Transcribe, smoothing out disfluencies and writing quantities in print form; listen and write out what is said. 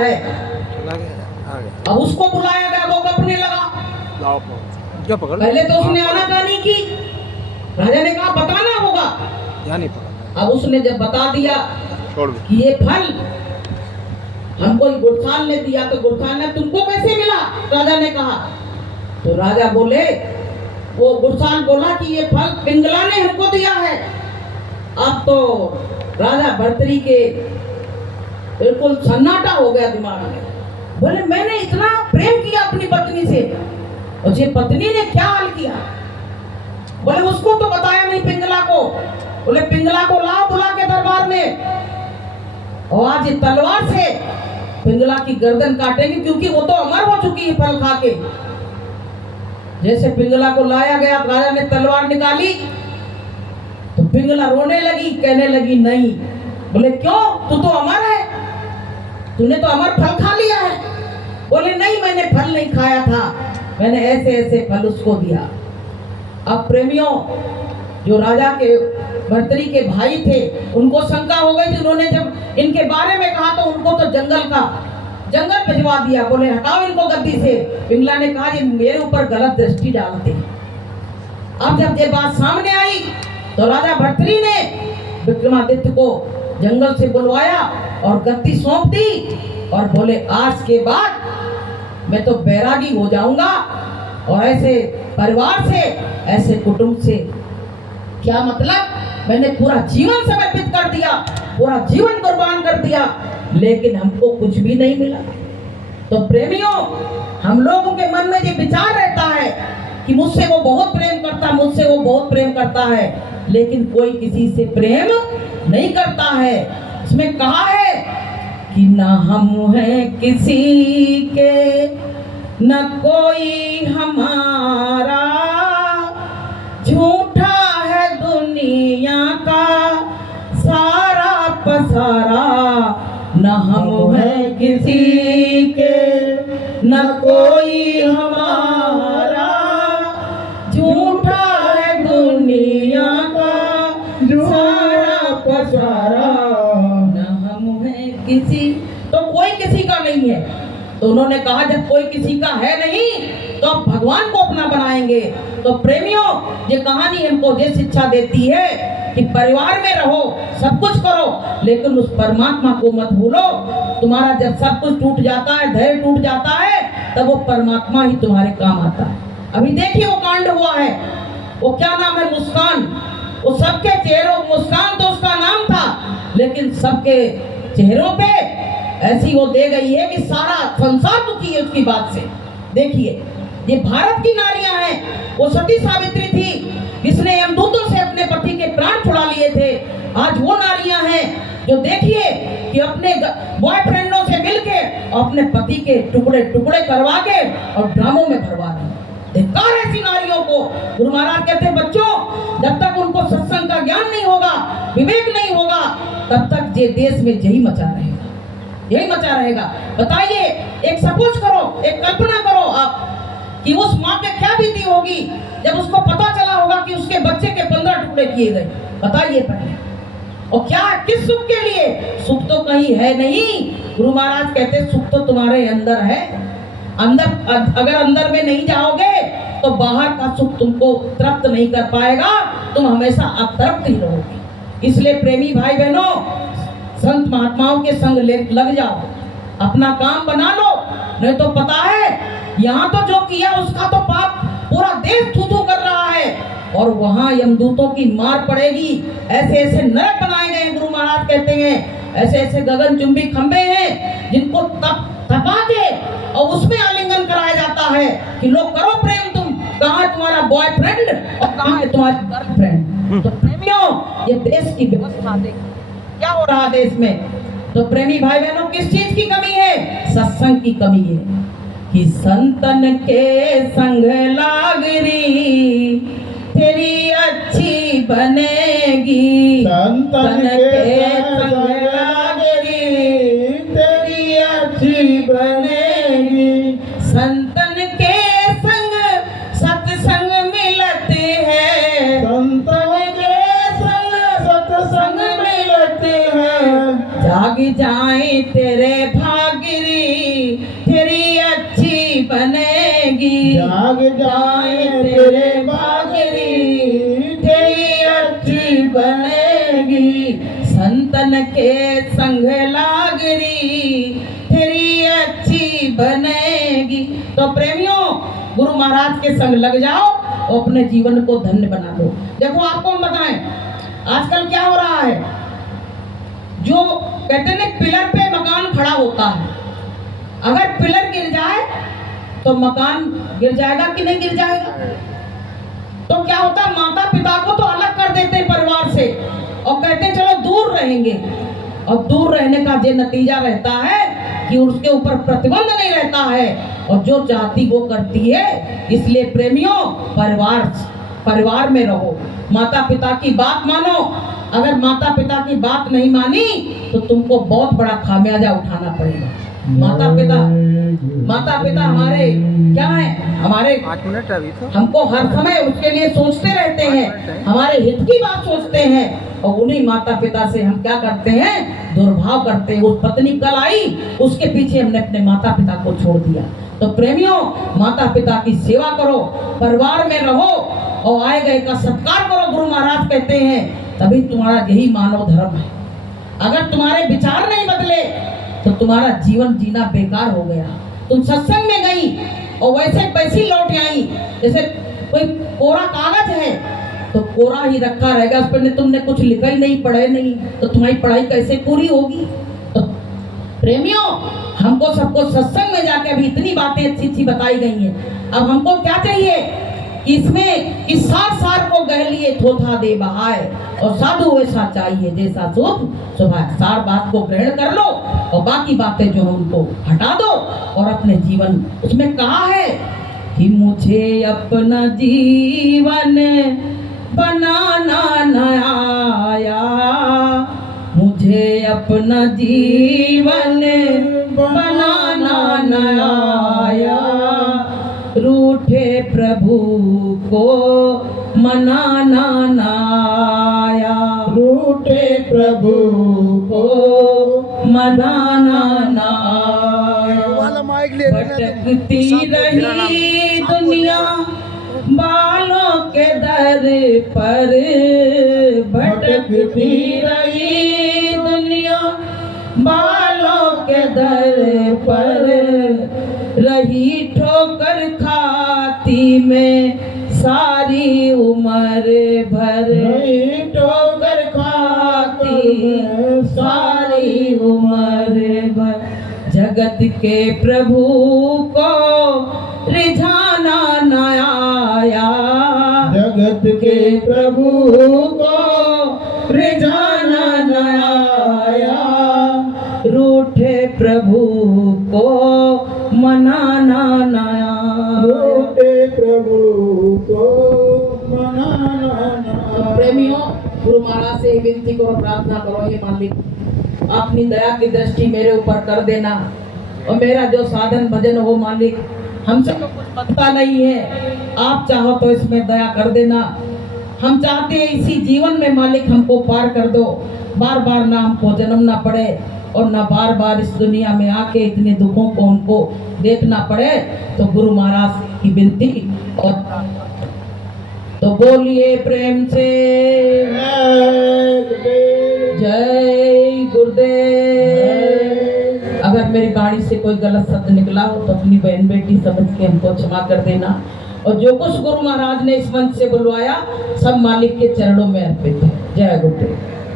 है। चला गया, आ गया। अब उसको बुलाया गया, वो गपने लगा। लाओ जो पकड़। पहले तो उसने आनाकानी की। राजा ने कहा बताना होगा। या नहीं पकड़। अब उसने जब बता दिया छोड़ दो। कि ये फल हमको गुरसाल ने दिया, तो गुरसाल ने तुमको कैसे मिला? राजा ने कहा। तो राजा बोले, वो गुरसाल बोला कि ये फल पिंगला ने हमको दिया है। अब तो राजा भर्तरी के बिल्कुल सन्नाटा हो गया दिमाग में। बोले मैंने इतना प्रेम किया अपनी पत्नी से, और ये पत्नी ने क्या हाल किया? बोले उसको तो बताया नहीं पिंगला को। बोले पिंगला को लाओ बुला के दरबार में, और आज ये तलवार से पिंगला की गर्दन काटेंगे, क्योंकि वो तो अमर हो चुकी है फल खा के। जैसे पिंगला को लाया गया, राजा ने तलवार निकाली तो पिंगला रोने लगी, कहने लगी नहीं। बोले क्यों? तू तो अमर है, तूने तो अमर फल खा लिया है। बोले नहीं, मैंने फल नहीं खाया था, मैंने ऐसे ऐसे फल उसको दिया। अब प्रेमियों, जो राजा के भर्तरी के भाई थे, उनको शंका हो गई थी। उन्होंने जब इनके बारे में कहा तो उनको तो जंगल भिजवा दिया। बोले हटाओ इनको गद्दी से। पिंगला ने कहा ये मेरे ऊपर गलत दृष्टि डालते हैं। अब जब ये बात सामने आई तो राजा भर्तरी ने विक्रमादित्य को जंगल से बुलवाया और गद्दी सौंप दी, और बोले आज के बाद मैं तो बैरागी हो जाऊंगा, और ऐसे परिवार से, ऐसे कुटुंब से। क्या मतलब? मैंने पूरा जीवन समर्पित कर दिया, पूरा जीवन कुर्बान कर दिया, लेकिन हमको कुछ भी नहीं मिला। तो प्रेमियों, हम लोगों के मन में ये विचार रहता है कि मुझसे वो बहुत प्रेम करता, मुझसे वो बहुत प्रेम करता है, लेकिन कोई किसी से प्रेम नहीं करता है। इसमें कहा है कि न हम हैं किसी के, न कोई हमारा, झूठा है दुनिया का सारा पसारा। न हम हैं किसी के, न कोई हमारा, झूठा है दुनिया का सारा पसारा। न हम हैं किसी, तो कोई किसी का नहीं है। तो उन्होंने कहा जब कोई किसी का है नहीं तो अब भगवान को अपना बनाएंगे। तो प्रेमियों, ये कहानी हमको ये शिक्षा देती है कि परिवार में रहो, सब कुछ करो, लेकिन उस परमात्मा को मत भूलो। तुम्हारा जब सब कुछ टूट जाता है, धैर्य टूट जाता है, तब वो परमात्मा ही तुम्हारे काम आता है। अभी देखिए वो कांड हुआ है, वो क्या नाम है, मुस्कान। वो सबके चेहरों, मुस्कान तो उसका नाम था, लेकिन सबके चेहरों पे ऐसी वो दे गई है कि सारा संसार दुखी है उसकी बात से। देखिए ये भारत की नारियां हैं। वो सती सावित्री थी जिसने यमदूतों से अपने पति के प्राण छुड़ा लिए थे। आज वो नारियां हैं जो देखिए कि अपने बॉयफ्रेंडों से मिलके अपने पति के टुकड़े टुकड़े करवा के और ड्रामों में भरवा दी। धिक्कार ऐसी नारियों को। गुरु महाराज कहते हैं बच्चों, जब तक उनको सत्संग का ज्ञान नहीं होगा, विवेक नहीं होगा, तब तक ये देश में यही मचा रहेगा, यही मचा रहेगा। बताइए, एक सपोज करो, एक कल्पना करो आप कि उस माँ पे क्या बीती होगी जब उसको पता चला होगा कि उसके बच्चे के 15 टुकड़े किए गए। बताइए पहले। और क्या, किस सुख के लिए? सुख तो कहीं है नहीं। गुरु महाराज कहते सुख तो तुम्हारे अंदर है। अंदर, अगर अंदर में नहीं जाओगे तो बाहर का सुख तुमको तृप्त नहीं कर पाएगा, तुम हमेशा अतृप्त ही रहोगे। इसलिए प्रेमी भाई बहनों, संत महात्माओं के संग लग जाओ, अपना काम बना लो। नहीं तो पता है यहाँ तो जो किया उसका तो पाप पूरा देश थू-थू कर रहा है, और वहाँ यमदूतों की मार पड़ेगी। ऐसे ऐसे नरक बनाए गए हैं। गुरु महाराज कहते हैं ऐसे ऐसे गगनचुंबी खंबे हैं जिनको तपा के और उसमें आलिंगन कराया जाता है कि लोग करो प्रेम। तुम कहाँ है तुम्हारा बॉयफ्रेंड और कहाँ है तुम्हारी गर्लफ्रेंड? तो प्रेमियों, ये देश की व्यवस्था देखो क्या हो रहा देश में। तो प्रेमी भाई बहनों, किस चीज की कमी है? सत्संग की कमी है कि संतन के संग लागरी तेरी अच्छी बनेगी। संतन के संग लागरी तेरी अच्छी बनेगी। संतन के संग सत्संग मिलते हैं, संतन के संग सत्संग मिलते हैं। जाग जाए तेरे भागिरी जाग जाए तेरे बागरी, तेरी अच्छी बनेगी संतन के संग लागरी, तेरी अच्छी बनेगी। तो प्रेमियों, गुरु महाराज के संग लग जाओ और अपने जीवन को धन्य बना दो। देखो आपको हम बताएं, आजकल क्या हो रहा है, जो कहते हैं पिलर पे मकान खड़ा होता है, अगर पिलर गिर जाए तो मकान गिर जाएगा कि नहीं गिर जाएगा? तो क्या होता है, माता पिता को तो अलग कर देते हैं परिवार से और कहते हैं चलो दूर रहेंगे, और दूर रहने का ये नतीजा रहता है कि उसके ऊपर प्रतिबंध नहीं रहता है और जो चाहती वो करती है। इसलिए प्रेमियों, परिवार में रहो, माता पिता की बात मानो। अगर माता पिता की बात नहीं मानी तो तुमको बहुत बड़ा खामियाजा उठाना पड़ेगा। माता पिता हमारे क्या है, हमारे 5 मिनट अभी तो हमको हर समय उसके लिए सोचते रहते हैं, हमारे हित की बात सोचते हैं, और उन्हीं माता पिता से हम क्या करते हैं, दुर्भाव करते हैं। वो पत्नी कल आई, उसके पीछे हमने अपने माता पिता को छोड़ दिया। तो प्रेमियों, माता पिता की सेवा करो, परिवार में रहो और आए गए का सत्कार करो। गुरु महाराज कहते हैं तभी तुम्हारा यही मानव धर्म है। अगर तुम्हारे विचार नहीं बदले तो तुम्हारा जीवन जीना बेकार हो गया। तुम सत्संग में गई और वैसी लौट आई, जैसे कोई कोरा कागज है तो कोरा ही रखा रहेगा, उस पर तुमने कुछ लिखा ही नहीं, पढ़े नहीं, तो तुम्हारी पढ़ाई कैसे पूरी होगी? तो प्रेमियों, हमको सबको सत्संग में जाके अभी इतनी बातें अच्छी बताई गई हैं। अब हमको क्या चाहिए, इसमें कि सार को गह लिए थोथा दे बहाए, और साधु वैसा चाहिए जैसा शुभ सुभाए। सार बात को ग्रहण कर लो और बाकी बातें जो हमको हटा दो और अपने जीवन, उसमें कहा है कि मुझे अपना जीवन बनाना न आया, मुझे अपना जीवन बनाना न आया, रूठे प्रभु को मनाना न आया, रूठे प्रभु को मनाना न आया। वाला माइक ले लेना तुम। भटकती रही दुनिया बालों के दर पर, भटकती रही दुनिया बालों के दर पर, रही ठोकर खाती में सारी उम्र भर, रही ठोकर खाती सारी उम्र भर, जगत के प्रभु को रिझाना न आया, जगत के प्रभु को रिझाना न आया, रूठे प्रभु को मनाना न आया, रूठे प्रभु को मनाना न आया। प्रेमियों, गुरु महाराज से विनती करो, प्रार्थना करो, हे मालिक अपनी दया की दृष्टि मेरे ऊपर कर देना, और मेरा जो साधन भजन हो मालिक, हमसे तो कुछ पता नहीं है, आप चाहो तो इसमें दया कर देना। हम चाहते हैं इसी जीवन में मालिक हमको पार कर दो, बार बार ना हमको जन्मना पड़े और ना बार बार इस दुनिया में आके इतने दुखों को हमको देखना पड़े। तो गुरु महाराज की विनती, और तो बोलिए प्रेम से जय गुरुदेव। अगर मेरी गाड़ी से कोई गलत शब्द निकला हो तो अपनी बहन बेटी समझ के हमको क्षमा कर देना, और जो कुछ गुरु महाराज ने इस मंच से बुलवाया सब मालिक के चरणों में अर्पित है। जय गुरुदेव।